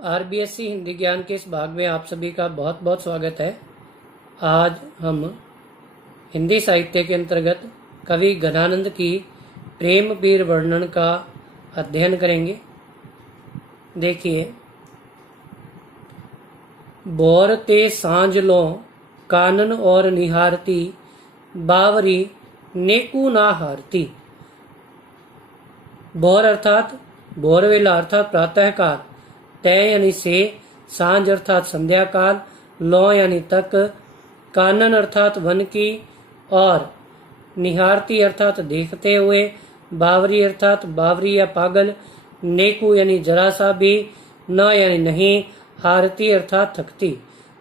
RBSC Hindi ज्ञान के इस भाग में आप सभी का बहुत बहुत स्वागत है। आज हम हिंदी साहित्य के अंतर्गत कवि घनानंद की प्रेम पीर वर्णन का अध्ययन करेंगे। देखिए, बोर ते सांझ लो कानन और निहारती, बावरी नेकू ना हारती। बोर अर्थात बोरवेला अर्थात प्रातः काल, तय यानी से, सांझ अर्थात संध्या काल, लो यानी तक, कानन अर्थात वन की, और निहारती अर्थात देखते हुए, बावरी अर्थात बावरी या पागल, नेकू यानी जरा सा भी, न यानी नहीं, हारती अर्थात थकती।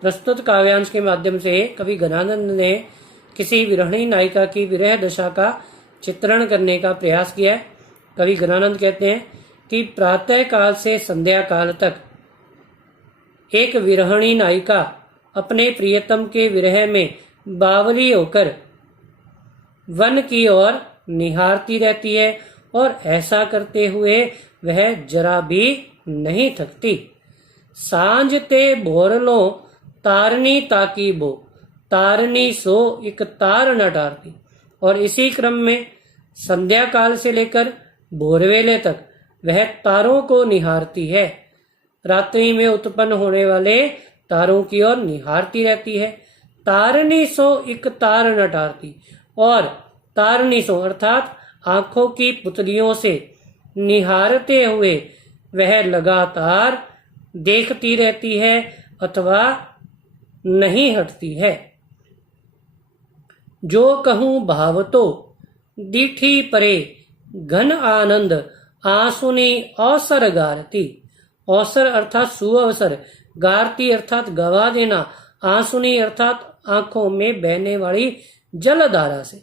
प्रस्तुत काव्यांश के माध्यम से कवि घनानंद ने किसी विरहिणी नायिका की विरह दशा का चित्रण करने का प्रयास किया है। कवि घनानंद कहते हैं कि प्रातः काल से संध्या काल तक एक विरहिणी नायिका अपने प्रियतम के विरह में बावली होकर वन की ओर निहारती रहती है और ऐसा करते हुए वह जरा भी नहीं थकती। सांझ ते भोरलो तारनी ताकी बो, तारनी सो एक तार न टारती। और इसी क्रम में संध्या काल से लेकर भोरवेले तक वह तारों को निहारती है। रात्रि में उत्पन्न होने वाले तारों की ओर निहारती रहती है। तारनी सो एक तार न टारती, और तारनी सो अर्थात आंखों की पुतलियों से निहारते हुए वह लगातार देखती रहती है अथवा नहीं हटती है। जो कहूं भावतो दीठी परे, घन आनंद आंसुनी अवसर गारती। अवसर अर्थात सुअवसर, गारती अर्थात गवा देना, आंसुनी अर्थात आंखों में बहने वाली जलधारा से।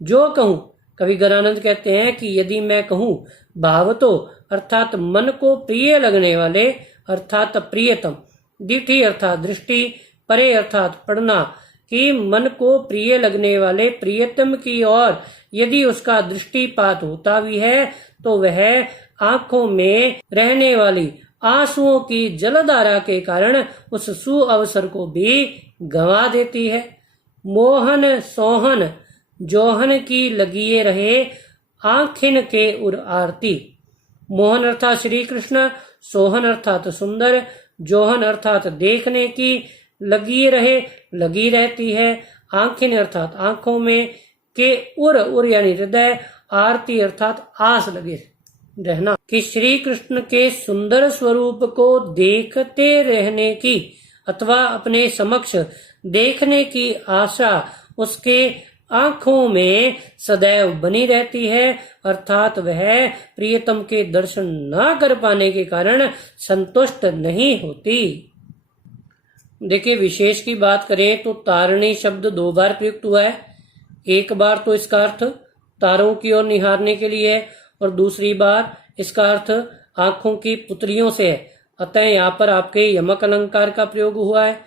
जो कहूं, कवि घनानंद कहते हैं कि यदि मैं कहूं, भावतो अर्थात मन को प्रिय लगने वाले अर्थात प्रियतम, दीठी अर्थात दृष्टि, परे अर्थात पढ़ना, कि मन को प्रिय लगने वाले प्रियतम की ओर यदि उसका दृष्टिपात होता भी है तो वह आंखों में रहने वाली आंसुओं की जलधारा के कारण उस सुअवसर को भी गंवा देती है। मोहन सोहन जोहन की लगिए रहे, आंखिन के उर आरती। मोहन अर्थात श्री कृष्ण, सोहन अर्थात सुंदर, जोहन अर्थात देखने की, लगी रहे लगी रहती है, आंखिन अर्थात आंखों में, के उर यानी हृदय, आरती अर्थात आस लगे रहना, कि श्री कृष्ण के सुंदर स्वरूप को देखते रहने की अथवा अपने समक्ष देखने की आशा उसके आंखों में सदैव बनी रहती है। अर्थात वह प्रियतम के दर्शन न कर पाने के कारण संतुष्ट नहीं होती। देखिए, विशेष की बात करें तो तारणी शब्द 2 बार प्रयुक्त हुआ है। एक बार तो इसका अर्थ तारों की ओर निहारने के लिए है और दूसरी बार इसका अर्थ आंखों की पुतलियों से है। अतः यहाँ पर आपके यमक अलंकार का प्रयोग हुआ है।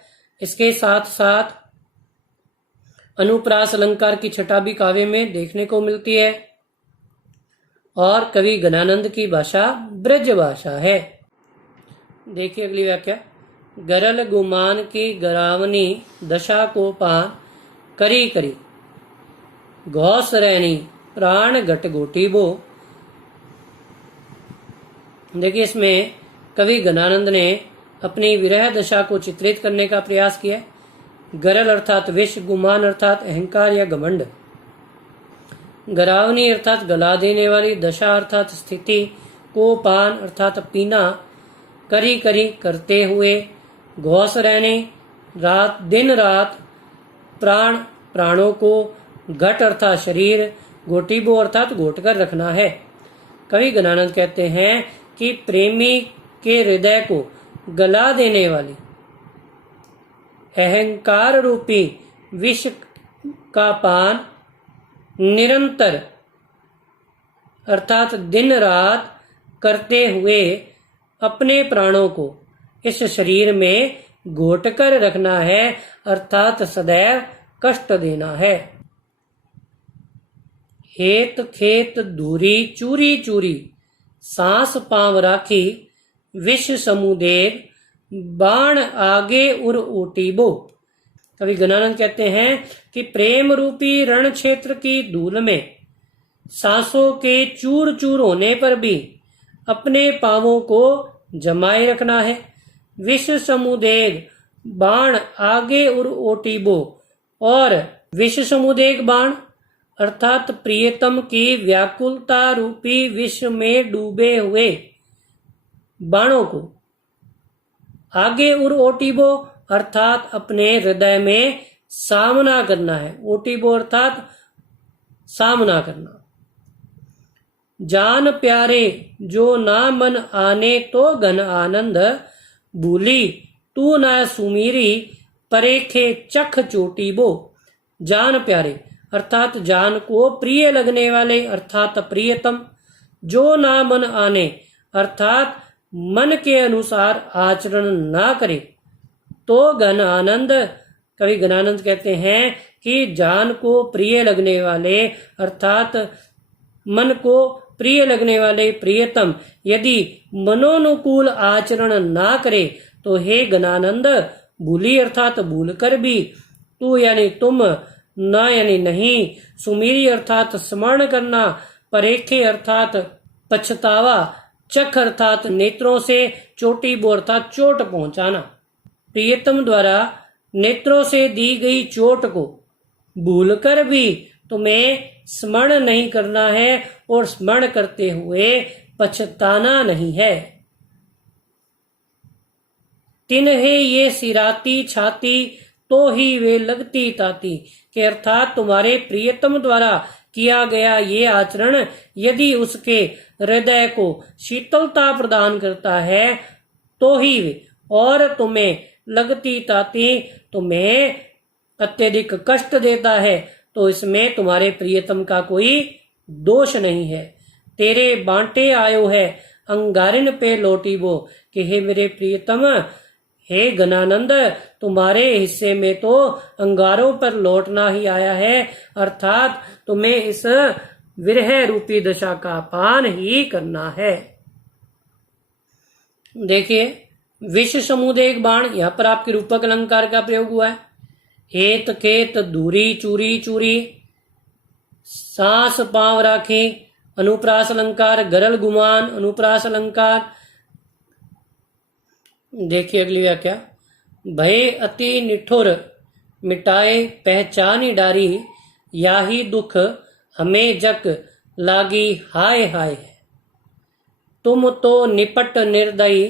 इसके साथ साथ अनुप्रास अलंकार की छटा भी काव्य में देखने को मिलती है। और कवि घनानंद की भाषा ब्रज भाषा है। देखिए अगली व्याख्या। गरल गुमान की गरावनी दशा को पान, करी करी घोष रैनी प्राण घट गोटी बो। देखिए, इसमें कवि घनानंद ने अपनी विरह दशा को चित्रित करने का प्रयास किया। गरल अर्थात विष, गुमान अर्थात अहंकार या घमंड, गरावनी अर्थात गला देने वाली, दशा अर्थात स्थिति, को पान अर्थात पीना, करी करी करते हुए, घोष रहने रात दिन रात, प्राण प्राणों को, घट अर्थात शरीर, गोटीबो अर्थात घोट कर रखना है। कवि घनानंद कहते हैं कि प्रेमी के हृदय को गला देने वाली अहंकार रूपी विष का पान निरंतर अर्थात दिन रात करते हुए अपने प्राणों को इस शरीर में घोट कर रखना है, अर्थात सदैव कष्ट देना है। हेत खेत धूरी चूरी चूरी, सांस पांव राखी, विष समुदेग बाण आगे उर ओटीबो। कवि गणानंद कहते हैं कि प्रेम रूपी रण क्षेत्र की धूल में सांसों के चूर चूर होने पर भी अपने पांवों को जमाए रखना है। विष समुदेग बाण आगे उर ओटीबो, और विष समुदेग बाण अर्थात प्रियतम की व्याकुलता रूपी विष में डूबे हुए बाणों को आगे उर ओटीबो अर्थात अपने हृदय में सामना करना है। ओटीबो अर्थात सामना करना। जान प्यारे जो ना मन आने तो घन आनंद, भूली तू ना सुमीरी परेखे चख चोटीबो। जान प्यारे अर्थात जान को प्रिय लगने वाले अर्थात प्रियतम, जो ना मन आने अर्थात मन के अनुसार आचरण ना करे, तो घन आनंद। कवि गणानंद कहते हैं कि जान को प्रिय लगने वाले अर्थात मन को प्रिय लगने वाले प्रियतम यदि मनोनुकूल आचरण ना करे तो हे गणानंद, भूली अर्थात भूल कर भी, तू यानी तुम, न यानी नहीं, सुमीरी अर्थात स्मरण करना, परेखे अर्थात पछतावा, चख अर्थात नेत्रों से, चोटी बो अर्थात चोट पहुंचाना। प्रियतम द्वारा नेत्रों से दी गई चोट को भूलकर भी तुम्हें स्मरण नहीं करना है और स्मरण करते हुए पछताना नहीं है। तिन्हे ये सिराती छाती तो ही वे लगती ताती, के अर्थात तुम्हारे प्रियतम द्वारा किया गया ये आचरण यदि उसके हृदय को शीतलता प्रदान करता है तो ही वे, और तुम्हें लगती ताती तुम्हें अत्यधिक कष्ट देता है तो इसमें तुम्हारे प्रियतम का कोई दोष नहीं है। तेरे बांटे आयो है अंगारिन पे लौटीबो, कि हे मेरे प्रियतम, हे गणानंद, तुम्हारे हिस्से में तो अंगारों पर लौटना ही आया है, अर्थात तुम्हें इस विरह रूपी दशा का पान ही करना है। देखिए विष समुदेग बाण, यहां पर आपके रूपक अलंकार का प्रयोग हुआ है। हेत खेत दूरी चूरी चूरी, सांस पांव राखी, अनुप्रास अलंकार, गरल गुमान, अनुप्रास अलंकार। देखिए अगली व्याख्या, भय अति निठुर मिटाए पहचानी डारी, याही दुख हमें जक लागी हाय हाय है। तुम तो निपट निर्दयी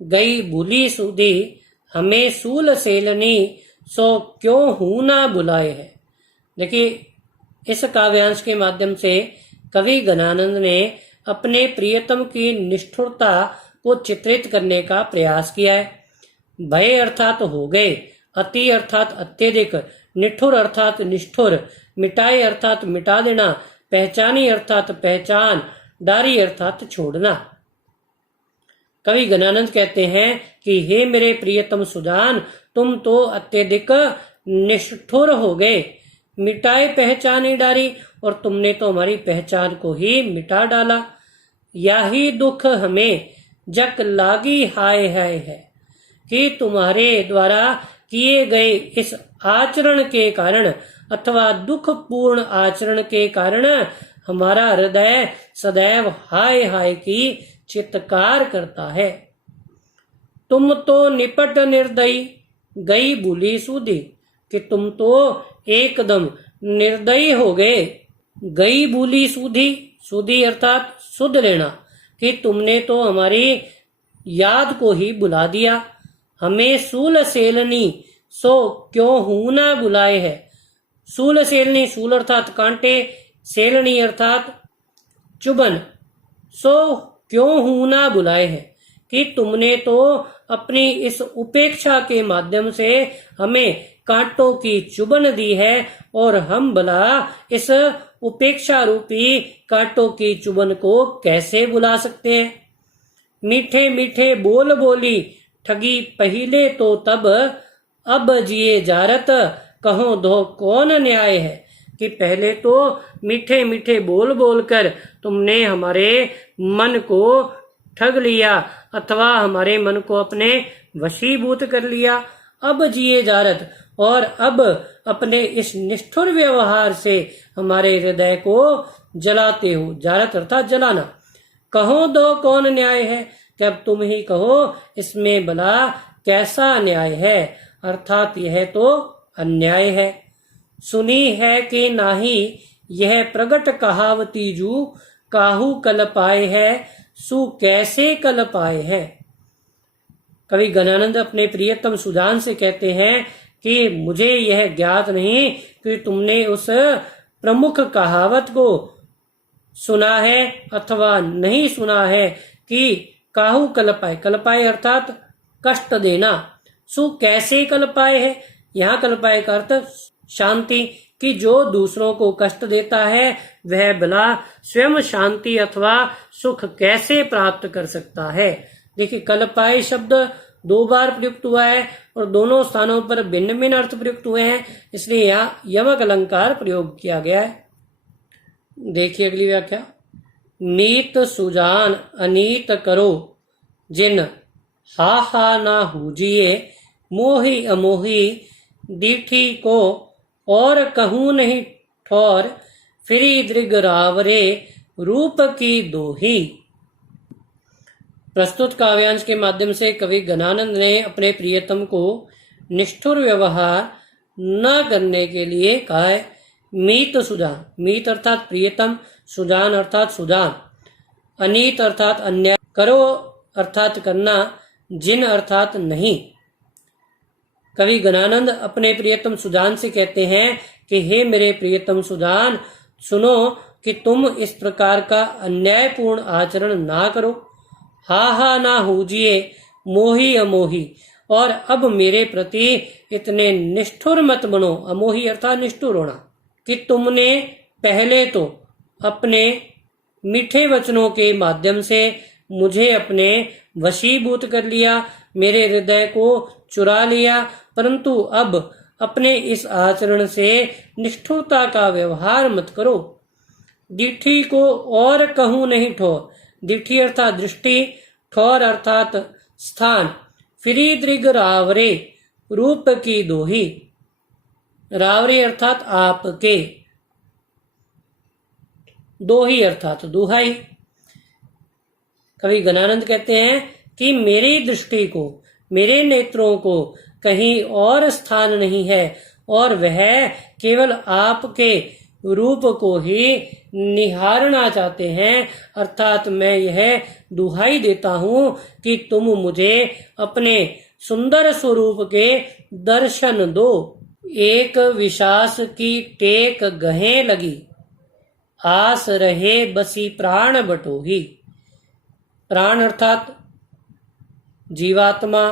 गई भूली सुधी, हमें सूल सेलनी सो क्यों हूं ना बुलाए है। देखिए इस काव्यांश के माध्यम से कवि गणानंद ने अपने प्रियतम की निष्ठुरता को चित्रित करने का प्रयास किया है। भय अर्थात हो गए, अति अर्थात अत्यधिक, निठुर अर्थात निष्ठुर, मिटाए अर्थात मिटा देना, पहचानी अर्थात पहचान, डारी अर्थात छोड़ना। कवि गणानंद कहते हैं कि हे मेरे प्रियतम सुजान, तुम तो अत्यधिक निष्ठुर हो गए, मिटाए पहचानी डारी, और तुमने तो हमारी पहचान को ही मिटा डाला। यही दुख हमें जक लागी हाय हाय है, कि तुम्हारे द्वारा किए गए इस आचरण के कारण अथवा दुखपूर्ण आचरण के कारण हमारा हृदय सदैव हाय हाय की चित्कार करता है। तुम तो निपट निर्दयी गई भूली सूधी, कि तुम तो एकदम निर्दयी हो गए। गई भूली सूधी, सूधी अर्थात सुध लेना, कि तुमने तो हमारी याद को ही बुला दिया। हमें सूल सेलनी सो क्यों हूं ना बुलाए है। सूल सेलनी, सूल अर्थात कांटे, सेलनी अर्थात चुभन, सो क्यों हूं ना बुलाए है, कि तुमने तो अपनी इस उपेक्षा के माध्यम से हमें कांटों की चुभन दी है, और हम भला इस उपेक्षा रूपी कांटों की चुभन को कैसे बुला सकते हैं। मीठे मीठे बोल बोली ठगी पहिले तो तब, अब जिए जारत कहो दो कौन न्याय है, कि पहले तो मीठे मीठे बोल बोलकर तुमने हमारे मन को ठग लिया अथवा हमारे मन को अपने वशीभूत कर लिया। अब जिए जारत, और अब अपने इस निष्ठुर व्यवहार से हमारे हृदय को जलाते हो। जारत अर्थात जलाना। कहो दो कौन न्याय है, कि अब तुम ही कहो इसमें भला कैसा न्याय है, अर्थात यह तो अन्याय है। सुनी है कि नाही यह प्रगट कहावती जू, काहू कल पाए है सु कैसे कल पाए है। कवि गणानंद अपने प्रियतम सुजान से कहते हैं कि मुझे यह ज्ञात नहीं कि तुमने उस प्रमुख कहावत को सुना है अथवा नहीं सुना है कि काहू कल्पाए, कल्पाए अर्थात कष्ट देना, सु कैसे कल्पाए है। यहाँ कल्पाए का अर्थ शांति, कि जो दूसरों को कष्ट देता है वह भला स्वयं शांति अथवा सुख कैसे प्राप्त कर सकता है। देखिए, कल्पाए शब्द 2 बार प्रयुक्त हुआ है और दोनों स्थानों पर भिन्न भिन्न अर्थ प्रयुक्त हुए हैं, इसलिए यहाँ यमक अलंकार प्रयोग किया गया है। देखिए अगली व्याख्या। नीत सुजान अनीत करो जिन, हा हा ना हुजिए मोही अमोही, दीठी को और कहूँ नहीं ठौर, फिरी दृग रावरे रूप की दोही। प्रस्तुत काव्यांश के माध्यम से कवि गणानंद ने अपने प्रियतम को निष्ठुर व्यवहार न करने के लिए कहा है। मीत सुजान, मीत अर्थात प्रियतम, सुजान अर्थात सुजान, अनीत अर्थात अन्याय, करो अर्थात करना, जिन अर्थात नहीं। कवि गणानंद अपने प्रियतम सुजान से कहते हैं कि हे मेरे प्रियतम सुजान, सुनो कि तुम इस प्रकार का अन्यायपूर्ण आचरण ना करो। हा हा ना हुजिए मोही अमोही, और अब मेरे प्रति इतने निष्ठुर मत बनो, अमोही अर्थात निष्ठुर होना, कि तुमने पहले तो अपने मीठे वचनों के माध्यम से मुझे अपने वशीभूत कर लिया, मेरे हृदय को चुरा लिया, परंतु अब अपने इस आचरण से निष्ठुरता का व्यवहार मत करो। दीठी को और कहूँ नहीं ठोर, दीठी अर्थात दृष्टि, ठौर अर्थात स्थान, फिरी दृग रावरे रूप की दोही, रावरे अर्थात आपके, दोही अर्थात दुहाई। कवि गणानंद कहते हैं कि मेरी दृष्टि को, मेरे नेत्रों को कहीं और स्थान नहीं है और वह केवल आपके रूप को ही निहारना चाहते हैं, अर्थात मैं यह दुहाई देता हूँ कि तुम मुझे अपने सुंदर स्वरूप के दर्शन दो। एक विश्वास की टेक गहे लगी, आस रहे बसी प्राण बटोही। प्राण अर्थात जीवात्मा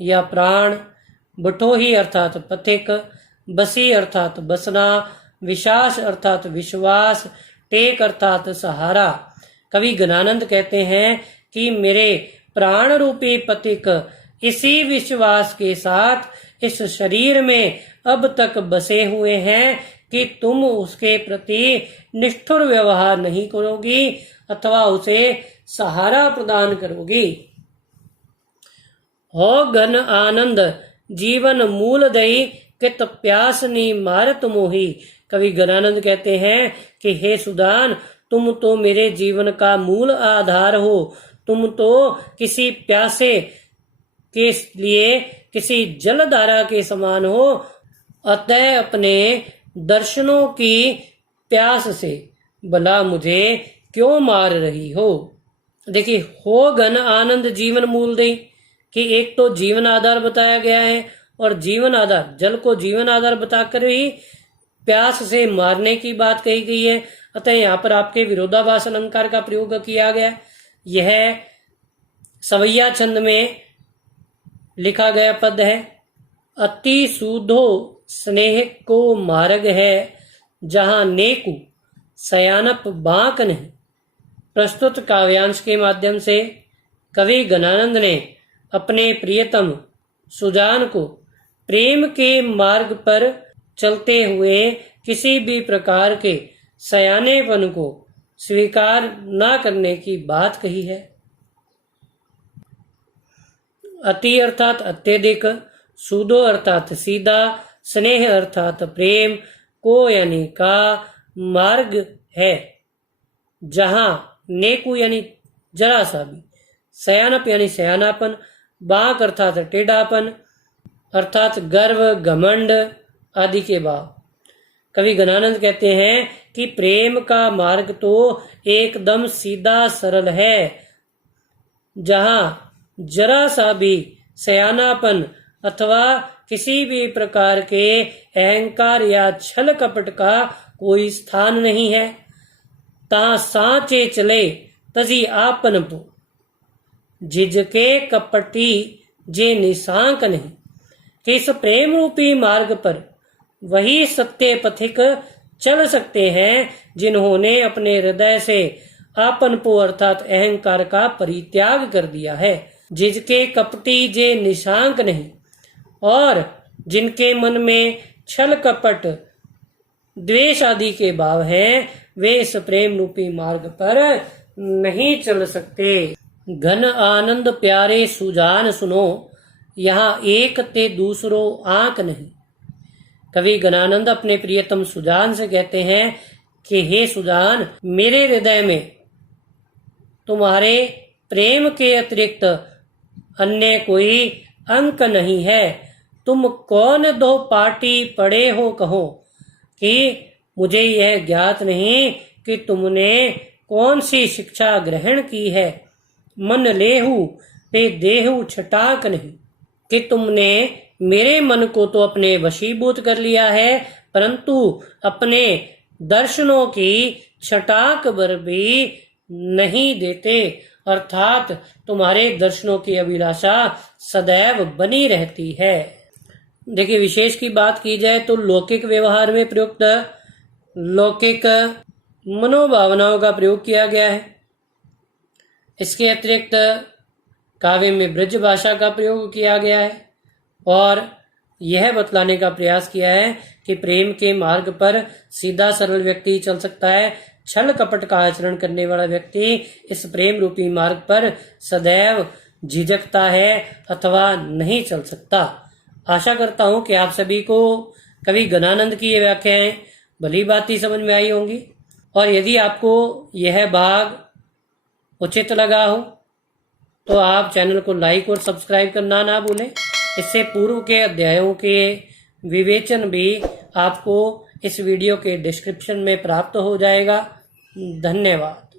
या प्राण, बटोही अर्थात पथिक, बसी अर्थात बसना, विश्वास अर्थात विश्वास, टेक अर्थात सहारा। कवि गणानंद कहते हैं कि मेरे प्राण रूपी पथिक इसी विश्वास के साथ इस शरीर में अब तक बसे हुए हैं कि तुम उसके प्रति निष्ठुर व्यवहार नहीं करोगी अथवा उसे सहारा प्रदान करोगी। हो घन आनंद जीवन मूल दई, कित प्यासनी मारत मोही। कवि गणानंद कहते हैं कि हे सुदान, तुम तो मेरे जीवन का मूल आधार हो, तुम तो किसी प्यासे के लिए किसी जलधारा के समान हो, अतः अपने दर्शनों की प्यास से भला मुझे क्यों मार रही हो। देखिए, हो घन आनंद जीवन मूल दई, कि एक तो जीवन आधार बताया गया है और जीवन आधार, जल को जीवन आधार बताकर ही प्यास से मारने की बात कही गई है, अतः यहाँ पर आपके विरोधाभास अलंकार का प्रयोग किया गया। यह सवैया छंद में लिखा गया पद है। अति सूधो स्नेह को मार्ग है, जहां नेकु सयानप बांक नहीं। प्रस्तुत काव्यांश के माध्यम से कवि गणानंद ने अपने प्रियतम सुजान को प्रेम के मार्ग पर चलते हुए किसी भी प्रकार के सयानेपन को स्वीकार न करने की बात कही है। अति अर्थात अत्यधिक, सूदो अर्थात सीधा, स्नेह अर्थात प्रेम, को यानी का, मार्ग है जहां, नेकु यानी जरा सा भी, सयानप यानी सयानापन, बाक अर्थात टेढ़ापन अर्थात गर्व, घमंड आदि के भाव। कवि गणानंद कहते हैं कि प्रेम का मार्ग तो एकदम सीधा सरल है, जहां जरा सा भी सयानापन अथवा किसी भी प्रकार के अहंकार या छल कपट का कोई स्थान नहीं है। ता सांचे चले तजी आपन पो, झिझके कपटी जे निशांक नहीं। कि इस प्रेम रूपी मार्ग पर वही सत्य पथिक चल सकते हैं जिन्होंने अपने हृदय से आपनपो अर्थात अहंकार का परित्याग कर दिया है। जिसके कपटी जे निशांक नहीं, और जिनके मन में छल कपट द्वेष आदि के भाव हैं, वे इस प्रेम रूपी मार्ग पर नहीं चल सकते। घन आनंद प्यारे सुजान सुनो, यहाँ एक ते दूसरो आंक नहीं। कवि गणानंद अपने प्रियतम सुजान से कहते हैं कि हे सुजान, मेरे हृदय में तुम्हारे प्रेम के अतिरिक्त अन्य कोई अंक नहीं है। तुम कौन दो पार्टी पड़े हो कहो, कि मुझे यह ज्ञात नहीं कि तुमने कौन सी शिक्षा ग्रहण की है। मन लेहू पे देहू छटाक नहीं, कि तुमने मेरे मन को तो अपने वशीभूत कर लिया है, परंतु अपने दर्शनों की छटाक भर भी नहीं देते, अर्थात तुम्हारे दर्शनों की अभिलाषा सदैव बनी रहती है। देखिए, विशेष की बात की जाए तो लौकिक व्यवहार में प्रयुक्त लौकिक मनोभावनाओं का प्रयोग किया गया है। इसके अतिरिक्त काव्य में ब्रज भाषा का प्रयोग किया गया है और यह बतलाने का प्रयास किया है कि प्रेम के मार्ग पर सीधा सरल व्यक्ति चल सकता है, छल कपट का आचरण करने वाला व्यक्ति इस प्रेम रूपी मार्ग पर सदैव झिझकता है अथवा नहीं चल सकता। आशा करता हूं कि आप सभी को कवि गणानंद की ये व्याख्याएं भली भांति समझ में आई होंगी, और यदि आपको यह भाग उचित लगा हो तो आप चैनल को लाइक और सब्सक्राइब करना ना भूलें। इससे पूर्व के अध्यायों के विवेचन भी आपको इस वीडियो के डिस्क्रिप्शन में प्राप्त हो जाएगा। धन्यवाद।